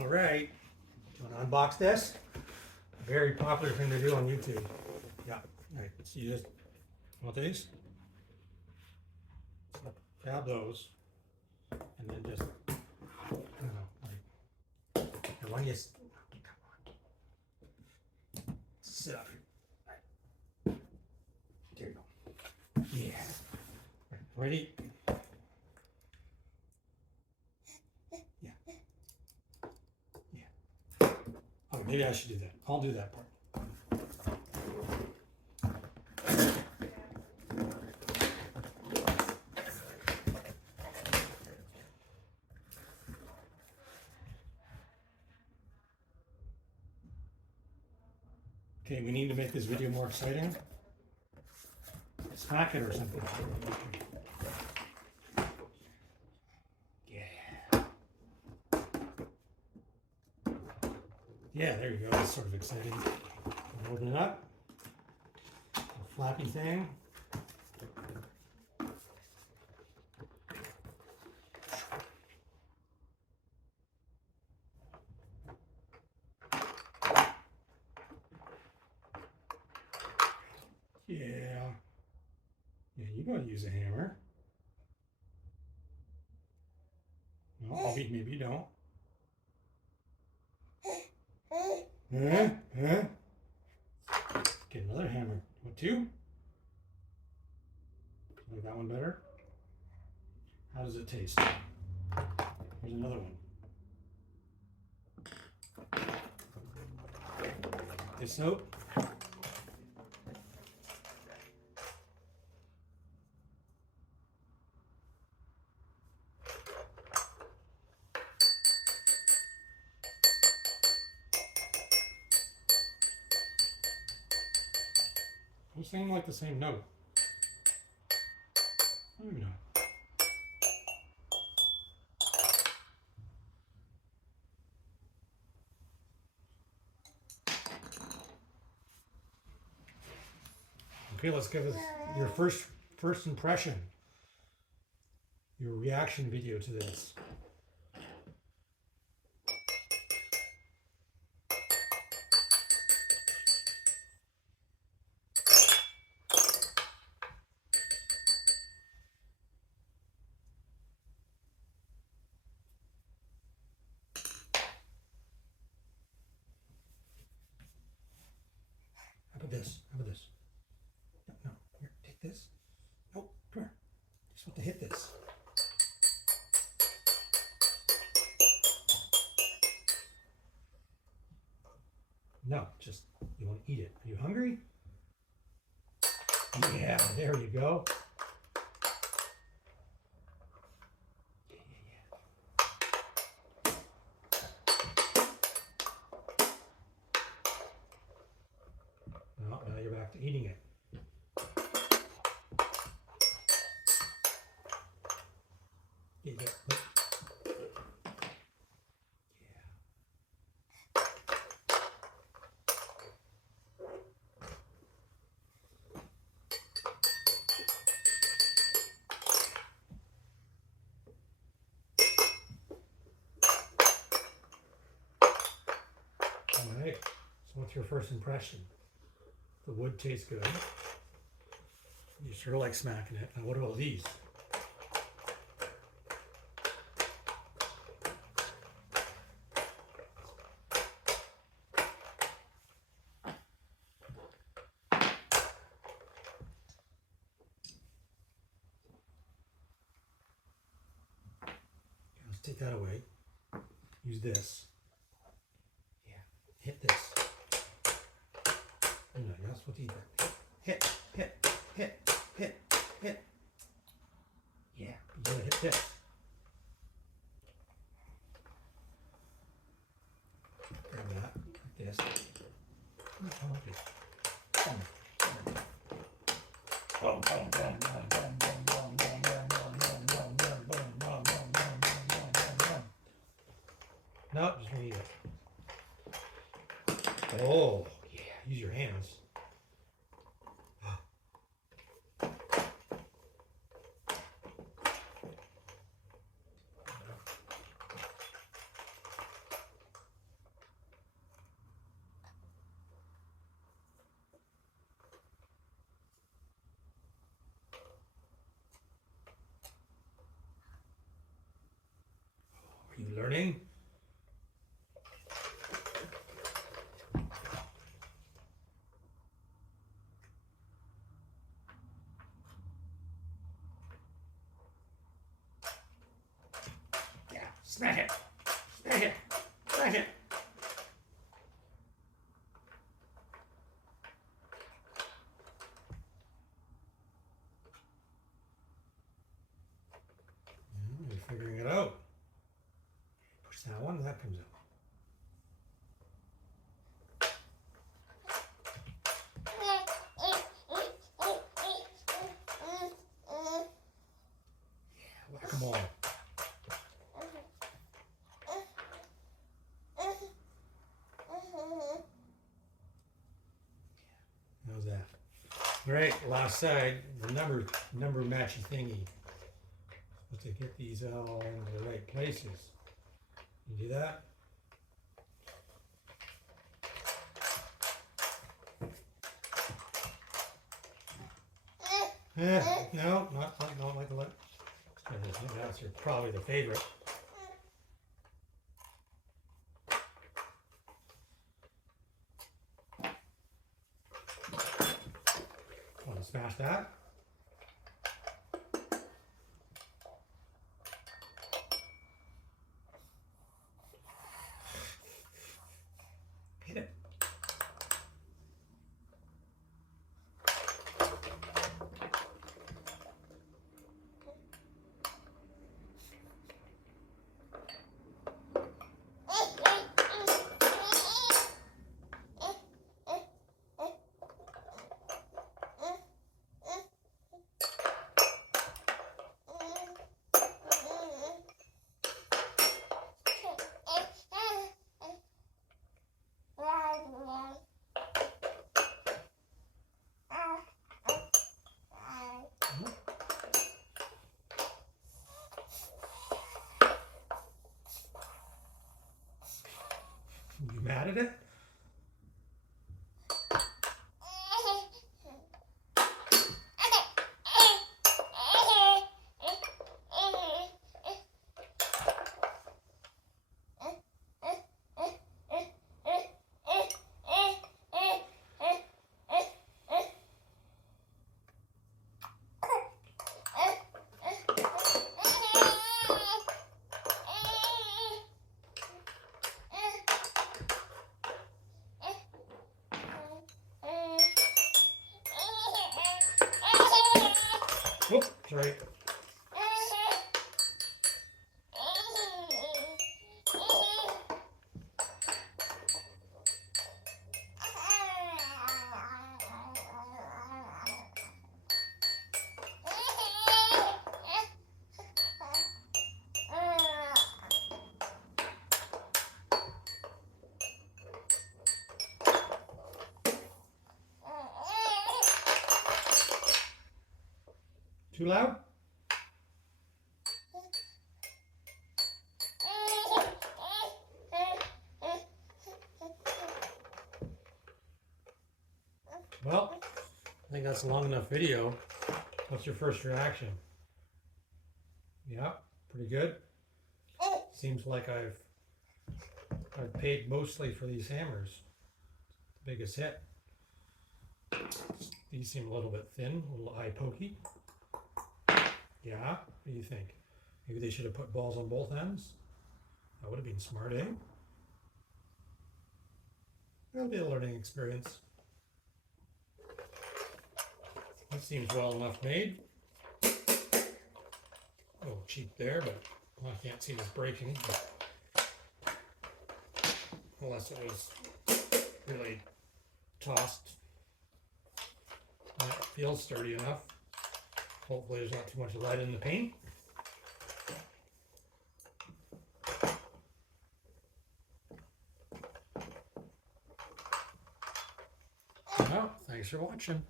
All right. Do you want to unbox this? A very popular thing to do on YouTube. Yeah. All right. So you just want these? So grab those, and then just I don't know, like, and when you come on, sit up. Right. There you go. Yeah. Ready? Yeah. Yeah. Oh, maybe I should do that. I'll do that part. Okay, we need to make this video more exciting. Smack it or something. Yeah. Yeah, there you go. That's sort of exciting. Open it up. A flappy thing. Yeah. Yeah, you gotta use a hammer. No, maybe you don't. Huh? Get another hammer. What, two? Like that one better? How does it taste? Here's another one. This soap? Those seem like the same note. Maybe not. Okay, let's give us your first impression. Your reaction video to this. How about this? How about this? No, here, take this. No, come here. You're supposed to hit this. No, just, you want to eat it. Are you hungry? Yeah, there you go. No, now you're back to eating it. Yeah, yeah, look. All right, so what's your first impression? The wood tastes good. You sure like smacking it. Now what about these? Okay, let's take that away. Use this. Yeah, hit this. No, you're not supposed to eat that. Hit. Yeah, you gotta hit this. Grab that, like this. No, just want to eat it. Oh, yeah, use your hands. learning. Yeah, smash it. Smash it. Smash it. You're figuring it out. Push that one, that comes out. Whack-a-mole. How's that? All right, last side, the number matchy thingy. Supposed to get these all into the right places. You do that? No, not like that. That's probably the favorite. Want to smash that? Hit it. You mad at it? Whoop, sorry. Too loud? Well, I think that's a long enough video. What's your first reaction? Yeah, pretty good. Seems like I've paid mostly for these hammers. Biggest hit. These seem a little bit thin, a little eye pokey. Yeah, what do you think? Maybe they should have put balls on both ends? That would have been smart, eh? That'll be a learning experience. That seems well enough made. A little cheap there, but well, I can't see this breaking. Unless it was really tossed. That feels sturdy enough. Hopefully there's not too much lead in the paint. Well, thanks for watching.